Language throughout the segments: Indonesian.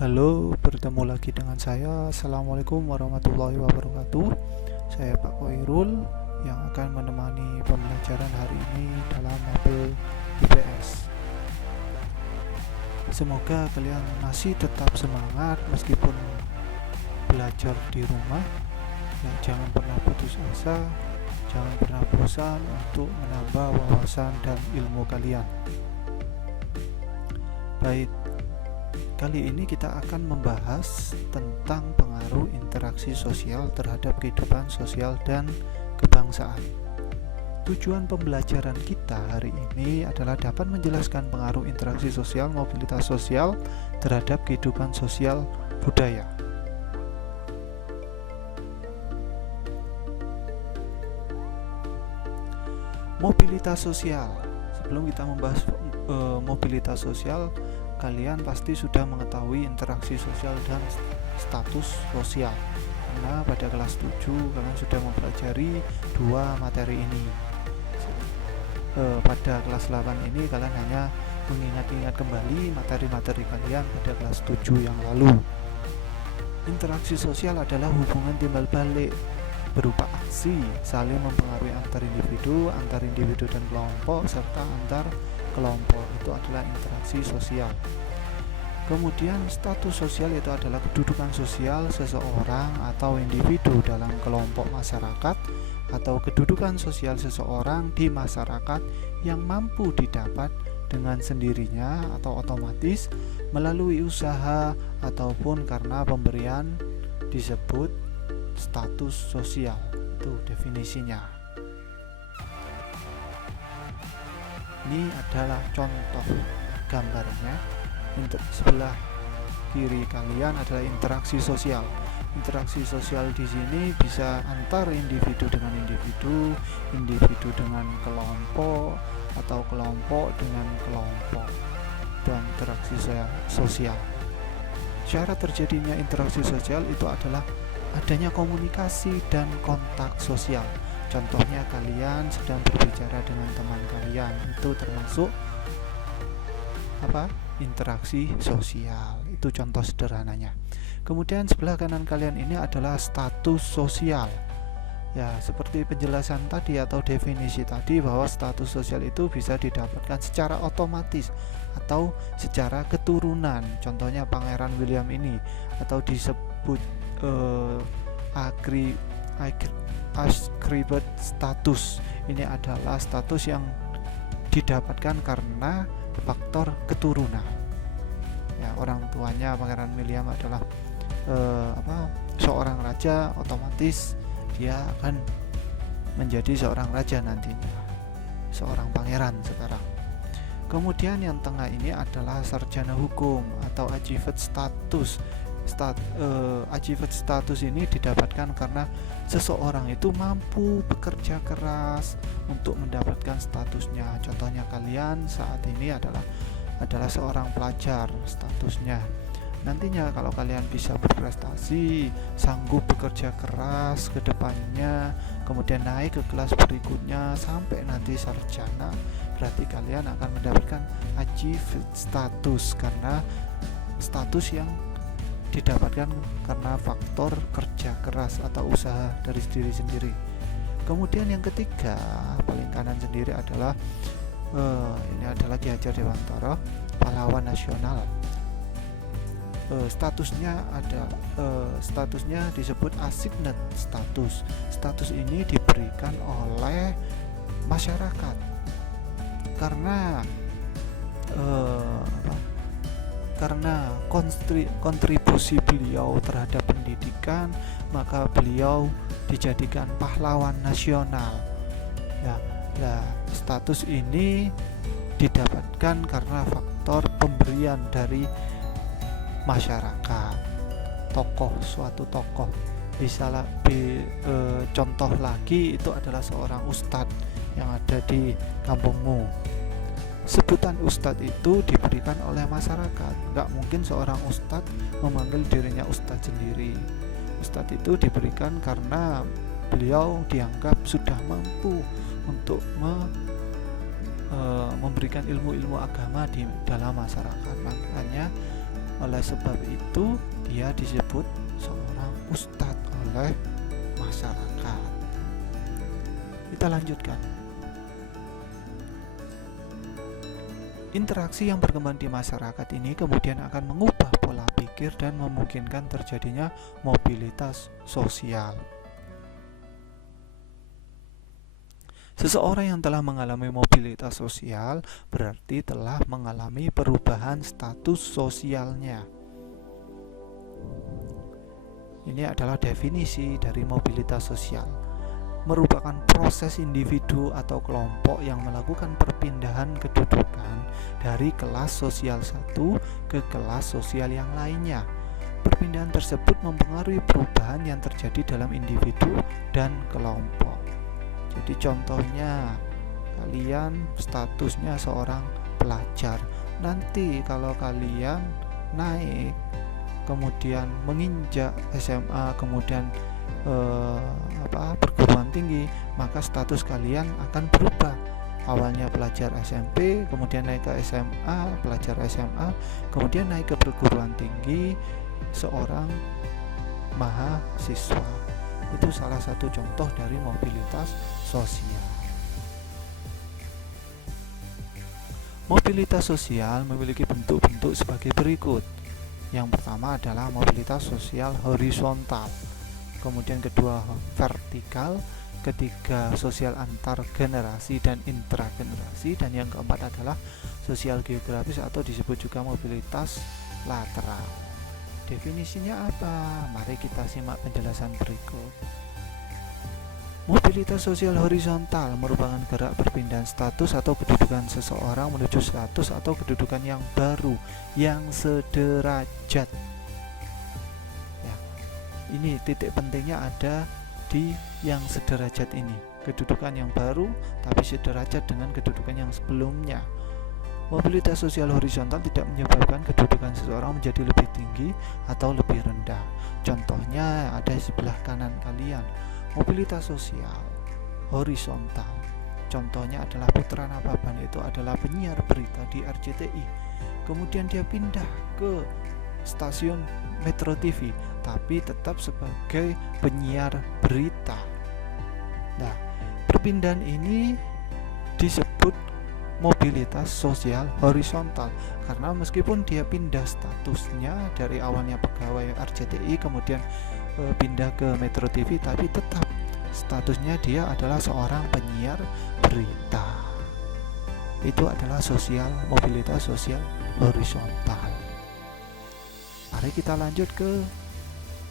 Halo, bertemu lagi dengan saya. Assalamualaikum warahmatullahi wabarakatuh. Saya Pak Koirul yang akan menemani pembelajaran hari ini dalam mapel IPS. Semoga kalian masih tetap semangat meskipun belajar di rumah. Ya, jangan pernah putus asa, jangan pernah bosan untuk menambah wawasan dan ilmu kalian. Baik, kali ini kita akan membahas tentang pengaruh interaksi sosial terhadap kehidupan sosial dan kebangsaan. Tujuan pembelajaran kita hari ini adalah dapat menjelaskan pengaruh interaksi sosial, mobilitas sosial terhadap kehidupan sosial budaya. Mobilitas sosial. Sebelum kita membahas mobilitas sosial, kalian pasti sudah mengetahui interaksi sosial dan status sosial, karena pada kelas 7 kalian sudah mempelajari dua materi ini. Pada kelas 8 ini kalian hanya mengingat-ingat kembali materi-materi kalian pada kelas 7 yang lalu. Interaksi sosial adalah hubungan timbal balik berupa aksi saling mempengaruhi antar individu dan kelompok, serta antar kelompok. Itu adalah interaksi sosial. Kemudian status sosial itu adalah kedudukan sosial seseorang atau individu dalam kelompok masyarakat, atau kedudukan sosial seseorang di masyarakat yang mampu didapat dengan sendirinya atau otomatis melalui usaha ataupun karena pemberian, disebut status sosial. Itu definisinya. Ini adalah contoh gambarnya. Sebelah kiri kalian adalah interaksi sosial. Interaksi sosial di sini bisa antar individu dengan individu, individu dengan kelompok, atau kelompok dengan kelompok. Dan interaksi sosial. Syarat terjadinya interaksi sosial itu adalah adanya komunikasi dan kontak sosial. Contohnya kalian sedang berbicara dengan teman kalian, itu termasuk interaksi sosial. Itu contoh sederhananya. Kemudian sebelah kanan kalian ini adalah status sosial. Ya, seperti penjelasan tadi atau definisi tadi, bahwa status sosial itu bisa didapatkan secara otomatis atau secara keturunan. Contohnya Pangeran William ini, atau disebut ascribed status. Ini adalah status yang didapatkan karena faktor keturunan. Ya, orang tuanya Pangeran William adalah seorang raja, otomatis dia akan menjadi seorang raja nantinya, seorang pangeran sekarang. Kemudian yang tengah ini adalah sarjana hukum atau achieved status. Achieved status ini didapatkan karena seseorang itu mampu bekerja keras untuk mendapatkan statusnya. Contohnya kalian saat ini adalah seorang pelajar statusnya. Nantinya kalau kalian bisa berprestasi, sanggup bekerja keras ke depannya, kemudian naik ke kelas berikutnya sampai nanti sarjana, berarti kalian akan mendapatkan achieved status, karena status yang didapatkan karena faktor kerja keras atau usaha dari diri sendiri. Kemudian yang ketiga, paling kanan sendiri adalah ini adalah Ki Hajar Dewantara, pahlawan nasional. Statusnya disebut assigned status. Status ini diberikan oleh masyarakat karena kontribusi beliau terhadap pendidikan, maka beliau dijadikan pahlawan nasional. Status ini didapatkan karena faktor pemberian dari masyarakat, suatu tokoh. Contoh lagi itu adalah seorang ustadz yang ada di kampungmu. Sebutan ustadz itu diberikan oleh masyarakat. Nggak mungkin seorang ustadz memanggil dirinya ustadz sendiri. Ustadz itu diberikan karena beliau dianggap sudah mampu untuk memberikan ilmu-ilmu agama di dalam masyarakat. Makanya Oleh sebab itu dia disebut seorang ustadz oleh masyarakat. Kita lanjutkan. Interaksi yang berkembang di masyarakat ini kemudian akan mengubah pola pikir dan memungkinkan terjadinya mobilitas sosial. Seseorang yang telah mengalami mobilitas sosial berarti telah mengalami perubahan status sosialnya. Ini adalah definisi dari mobilitas sosial. Merupakan proses individu atau kelompok yang melakukan perpindahan kedudukan dari kelas sosial satu ke kelas sosial yang lainnya. Perpindahan tersebut mempengaruhi perubahan yang terjadi dalam individu dan kelompok. Jadi contohnya, kalian statusnya seorang pelajar. Nanti kalau kalian naik, kemudian menginjak SMA, kemudian perguruan tinggi, maka status kalian akan berubah. Awalnya pelajar SMP, kemudian naik ke SMA, pelajar SMA, kemudian naik ke perguruan tinggi, seorang mahasiswa. Itu salah satu contoh dari mobilitas sosial. Mobilitas sosial memiliki bentuk-bentuk sebagai berikut. Yang pertama adalah mobilitas sosial horizontal, kemudian kedua vertikal, ketiga sosial antar generasi dan intragenerasi, dan yang keempat adalah sosial geografis atau disebut juga mobilitas lateral. Definisinya apa? Mari kita simak penjelasan berikut. Mobilitas sosial horizontal merupakan gerak perpindahan status atau kedudukan seseorang menuju status atau kedudukan yang baru yang sederajat. Ya, ini titik pentingnya ada di yang sederajat ini. Kedudukan yang baru tapi sederajat dengan kedudukan yang sebelumnya. Mobilitas sosial horizontal tidak menyebabkan kedudukan seseorang menjadi lebih tinggi atau lebih rendah. Contohnya ada di sebelah kanan kalian. Mobilitas sosial horizontal. Contohnya adalah Putra Nababan, itu adalah penyiar berita di RCTI. Kemudian dia pindah ke stasiun Metro TV, tapi tetap sebagai penyiar berita. Nah, perpindahan ini disebut mobilitas sosial horizontal karena meskipun dia pindah statusnya dari awalnya pegawai RCTI kemudian pindah ke Metro TV, tapi tetap statusnya dia adalah seorang penyiar berita. Itu adalah mobilitas sosial horizontal. Mari kita lanjut ke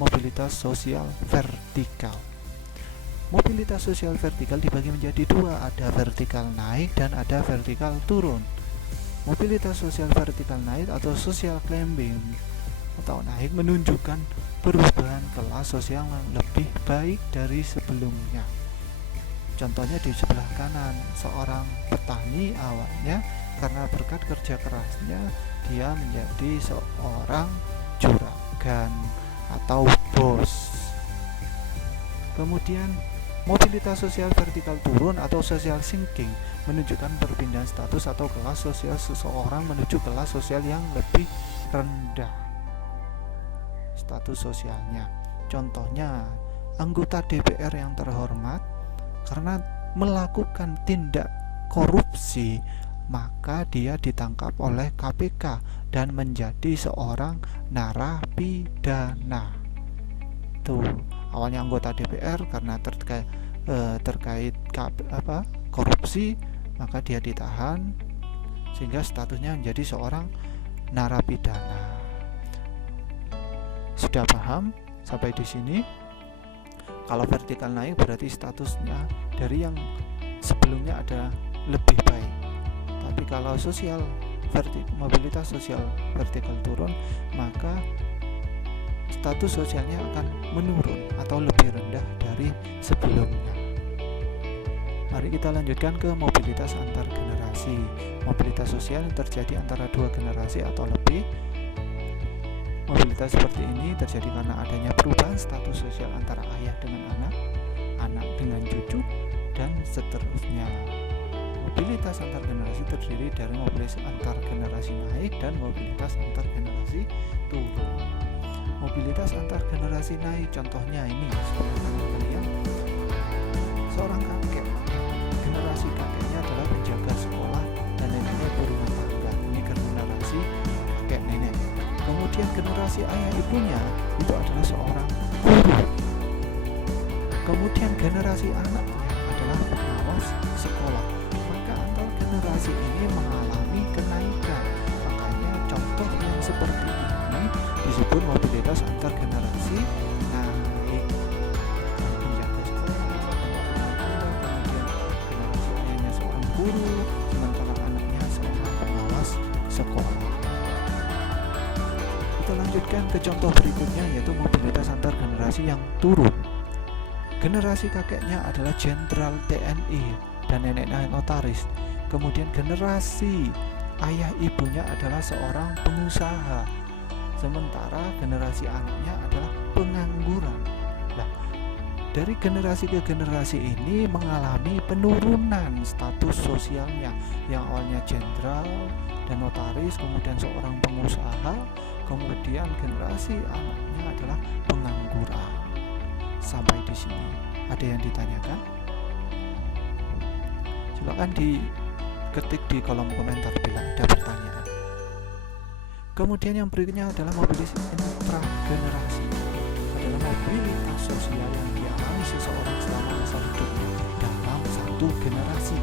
mobilitas sosial vertikal. Mobilitas sosial vertikal dibagi menjadi dua, ada vertikal naik dan ada vertikal turun. Mobilitas sosial vertikal naik atau social climbing atau naik menunjukkan perubahan kelas sosial yang lebih baik dari sebelumnya. Contohnya di sebelah kanan, seorang petani awalnya karena berkat kerja kerasnya dia menjadi seorang juragan atau bos. Kemudian mobilitas sosial vertikal turun atau social sinking menunjukkan perpindahan status atau kelas sosial seseorang menuju kelas sosial yang lebih rendah status sosialnya. Contohnya, anggota DPR yang terhormat karena melakukan tindak korupsi, maka dia ditangkap oleh KPK dan menjadi seorang narapidana. Tuh, awalnya anggota DPR karena terkait korupsi, maka dia ditahan sehingga statusnya menjadi seorang narapidana. Sudah paham sampai di sini? Kalau vertikal naik berarti statusnya dari yang sebelumnya ada lebih baik. Tapi kalau mobilitas sosial vertikal turun, maka status sosialnya akan menurun atau lebih rendah dari sebelumnya. Mari kita lanjutkan ke mobilitas antar generasi. Mobilitas sosial yang terjadi antara dua generasi atau lebih. Mobilitas seperti ini terjadi karena adanya perubahan status sosial antara ayah dengan anak, anak dengan cucu, dan seterusnya. mobilitas antar generasi terdiri dari mobilitas antar generasi naik dan mobilitas antar generasi turun. Mobilitas antar generasi naik, contohnya ini kalian, seorang kakek, generasi kakeknya adalah penjaga sekolah dan neneknya berumah tangga. Ini generasi kakek nenek. Kemudian generasi ayah ibunya itu adalah seorang guru. Kemudian generasi anaknya adalah pengawas sekolah. Maka antar generasi ini mengalami kenaikan. Makanya contoh yang seperti ini disebut mobilitas antar generasi naik. Penjaga sekolah, kemudian generasi ayahnya seorang guru, sementara anaknya seorang pengawas sekolah. Kita lanjutkan ke contoh berikutnya, yaitu mobilitas antar generasi yang turun. Generasi kakeknya adalah jenderal TNI dan neneknya notaris. Kemudian generasi ayah ibunya adalah seorang pengusaha, sementara generasi anaknya adalah pengangguran. Nah, dari generasi ke generasi ini mengalami penurunan status sosialnya, yang awalnya jenderal dan notaris, kemudian seorang pengusaha, kemudian generasi anaknya adalah pengangguran. Sampai di sini ada yang ditanyakan? Silakan diketik di kolom komentar bila ada pertanyaan. Kemudian yang berikutnya adalah mobilitas intragenerasi. Adalah mobilitas sosial yang dialami seseorang selama masa hidupnya dalam satu generasi.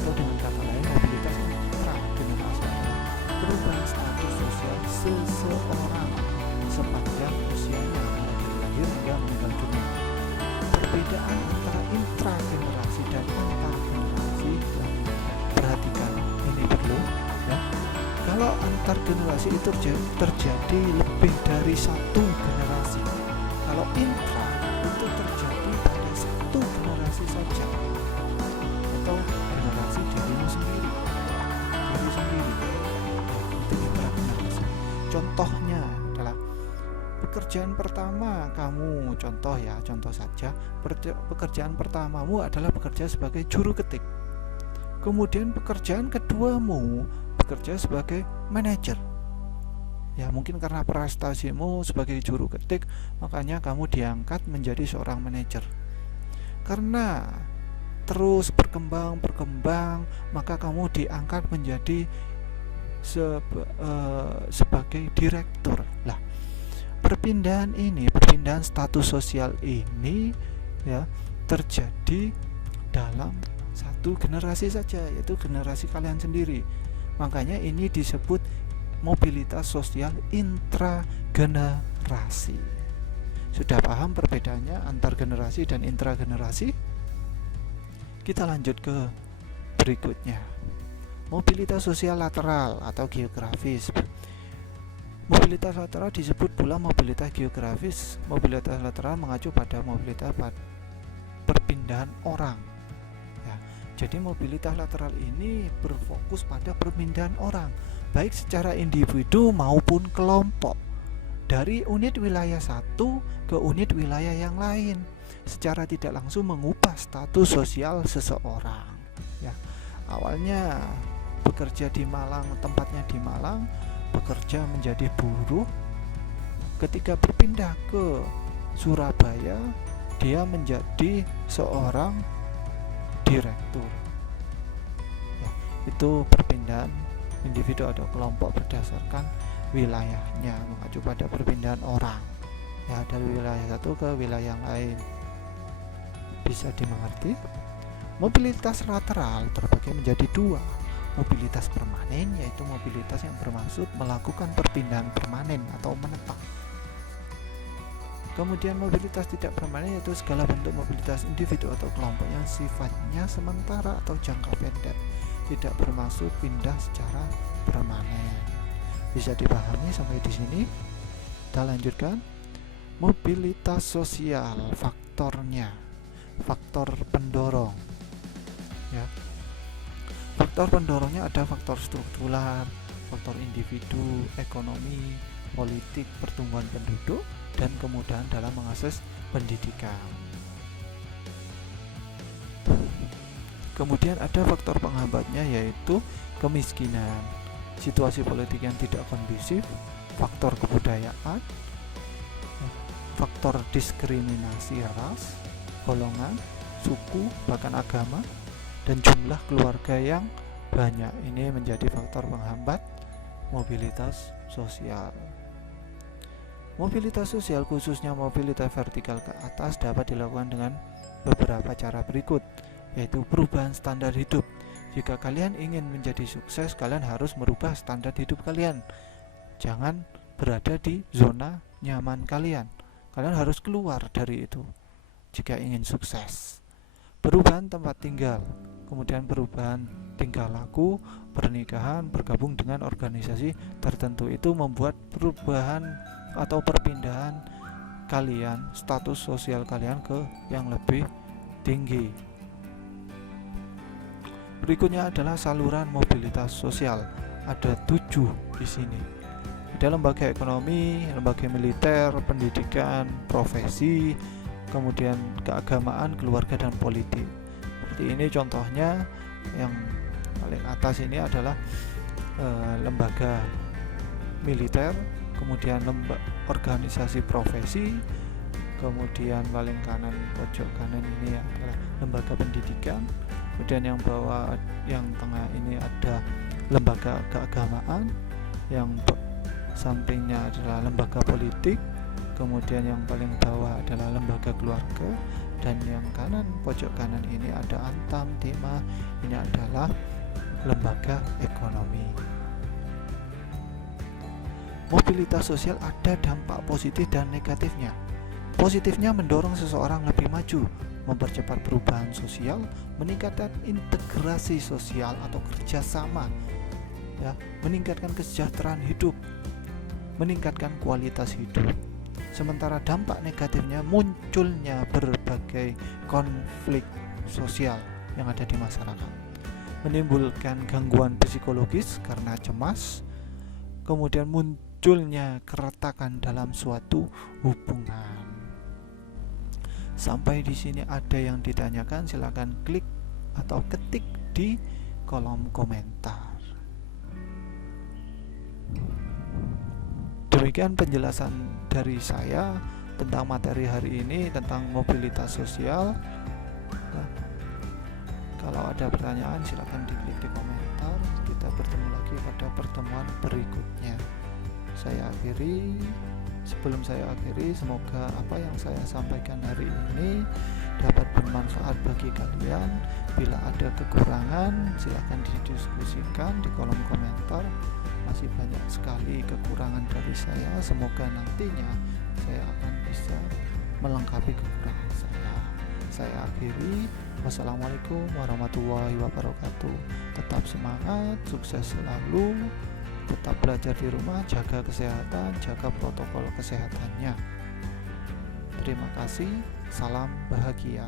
Atau dengan kata lain, mobilitas intragenerasi adalah perubahan status sosial seseorang sepanjang usianya, mulai dari lahir hingga meninggal dunia. Perbedaan antara intragenerasi dan antargenerasi, perhatikan ini dulu ya. Kalau antar generasi itu terjadi lebih dari satu generasi. Kalau intra itu terjadi pada satu generasi saja, atau generasi dirimu sendiri, diri sendiri. Itu intragenerasi. Contohnya adalah pekerjaan pertama kamu, contoh saja, pekerjaan pertamamu adalah bekerja sebagai juru ketik. Kemudian pekerjaan keduamu bekerja sebagai manajer. Ya, mungkin karena prestasimu sebagai juru ketik, makanya kamu diangkat menjadi seorang manajer. Karena terus berkembang, maka kamu diangkat menjadi sebagai direktur. Lah, perpindahan status sosial ini ya terjadi dalam satu generasi saja, yaitu generasi kalian sendiri. Makanya ini disebut mobilitas sosial intragenerasi. Sudah paham perbedaannya antar generasi dan intragenerasi? Kita lanjut ke berikutnya. Mobilitas sosial lateral atau geografis. Mobilitas lateral disebut pula mobilitas geografis. Mobilitas lateral mengacu pada mobilitas perpindahan orang. Ya, jadi mobilitas lateral ini berfokus pada perpindahan orang, baik secara individu maupun kelompok, dari unit wilayah satu ke unit wilayah yang lain, secara tidak langsung mengubah status sosial seseorang. Ya, awalnya bekerja di Malang, tempatnya di Malang, bekerja menjadi buruh. Ketika berpindah ke Surabaya, dia menjadi seorang direktur. Ya, itu perpindahan individu atau kelompok berdasarkan wilayahnya, mengacu pada perpindahan orang ya dari wilayah satu ke wilayah yang lain. Bisa dimengerti? Mobilitas lateral terbagi menjadi dua. Mobilitas permanen, yaitu mobilitas yang bermaksud melakukan perpindahan permanen atau menetap. Kemudian mobilitas tidak permanen, yaitu segala bentuk mobilitas individu atau kelompok yang sifatnya sementara atau jangka pendek, tidak bermaksud pindah secara permanen. Bisa dipahami sampai di sini? Kita lanjutkan. Mobilitas sosial, faktornya, faktor pendorong. Ya. Faktor pendorongnya ada faktor struktural, faktor individu, ekonomi, politik, pertumbuhan penduduk, dan kemudahan dalam mengakses pendidikan. Kemudian ada faktor penghambatnya, yaitu kemiskinan, situasi politik yang tidak kondusif, faktor kebudayaan, faktor diskriminasi ras, golongan, suku, bahkan agama, dan jumlah keluarga yang banyak. Ini menjadi faktor penghambat mobilitas sosial. Mobilitas sosial, khususnya mobilitas vertikal ke atas, dapat dilakukan dengan beberapa cara berikut, yaitu perubahan standar hidup. Jika kalian ingin menjadi sukses, kalian harus merubah standar hidup kalian. Jangan berada di zona nyaman kalian. Kalian harus keluar dari itu jika ingin sukses. Perubahan tempat tinggal, kemudian perubahan tingkah laku, pernikahan, bergabung dengan organisasi tertentu, itu membuat perubahan atau perpindahan kalian, status sosial kalian ke yang lebih tinggi. Berikutnya adalah saluran mobilitas sosial. Ada 7 di sini. Ada lembaga ekonomi, lembaga militer, pendidikan, profesi, kemudian keagamaan, keluarga, dan politik. Seperti ini contohnya. Yang paling atas ini adalah lembaga militer, kemudian organisasi profesi, kemudian paling kanan, pojok kanan ini adalah lembaga pendidikan, kemudian yang tengah ini ada lembaga keagamaan, yang sampingnya adalah lembaga politik, kemudian yang paling bawah adalah lembaga keluarga, dan yang kanan, pojok kanan ini ada Antam, Tema, ini adalah lembaga ekonomi. Mobilitas sosial ada dampak positif dan negatifnya. Positifnya mendorong seseorang lebih maju, mempercepat perubahan sosial, meningkatkan integrasi sosial atau kerjasama, ya, meningkatkan kesejahteraan hidup, meningkatkan kualitas hidup. Sementara dampak negatifnya munculnya berbagai konflik sosial yang ada di masyarakat, menimbulkan gangguan psikologis karena cemas, kemudian munculnya keretakan dalam suatu hubungan. Sampai di sini ada yang ditanyakan, silakan klik atau ketik di kolom komentar. Demikian penjelasan dari saya tentang materi hari ini tentang mobilitas sosial. Nah, kalau ada pertanyaan silakan diklik di komentar. Kita bertemu lagi pada pertemuan berikutnya. Sebelum saya akhiri, semoga apa yang saya sampaikan hari ini dapat bermanfaat bagi kalian. Bila ada kekurangan, silakan didiskusikan di kolom komentar. Masih banyak sekali kekurangan dari saya. Semoga nantinya saya akan bisa melengkapi kekurangan saya. Saya akhiri. Wassalamualaikum warahmatullahi wabarakatuh. Tetap semangat, sukses selalu. Tetap belajar di rumah, jaga kesehatan, jaga protokol kesehatannya. Terima kasih. Salam bahagia.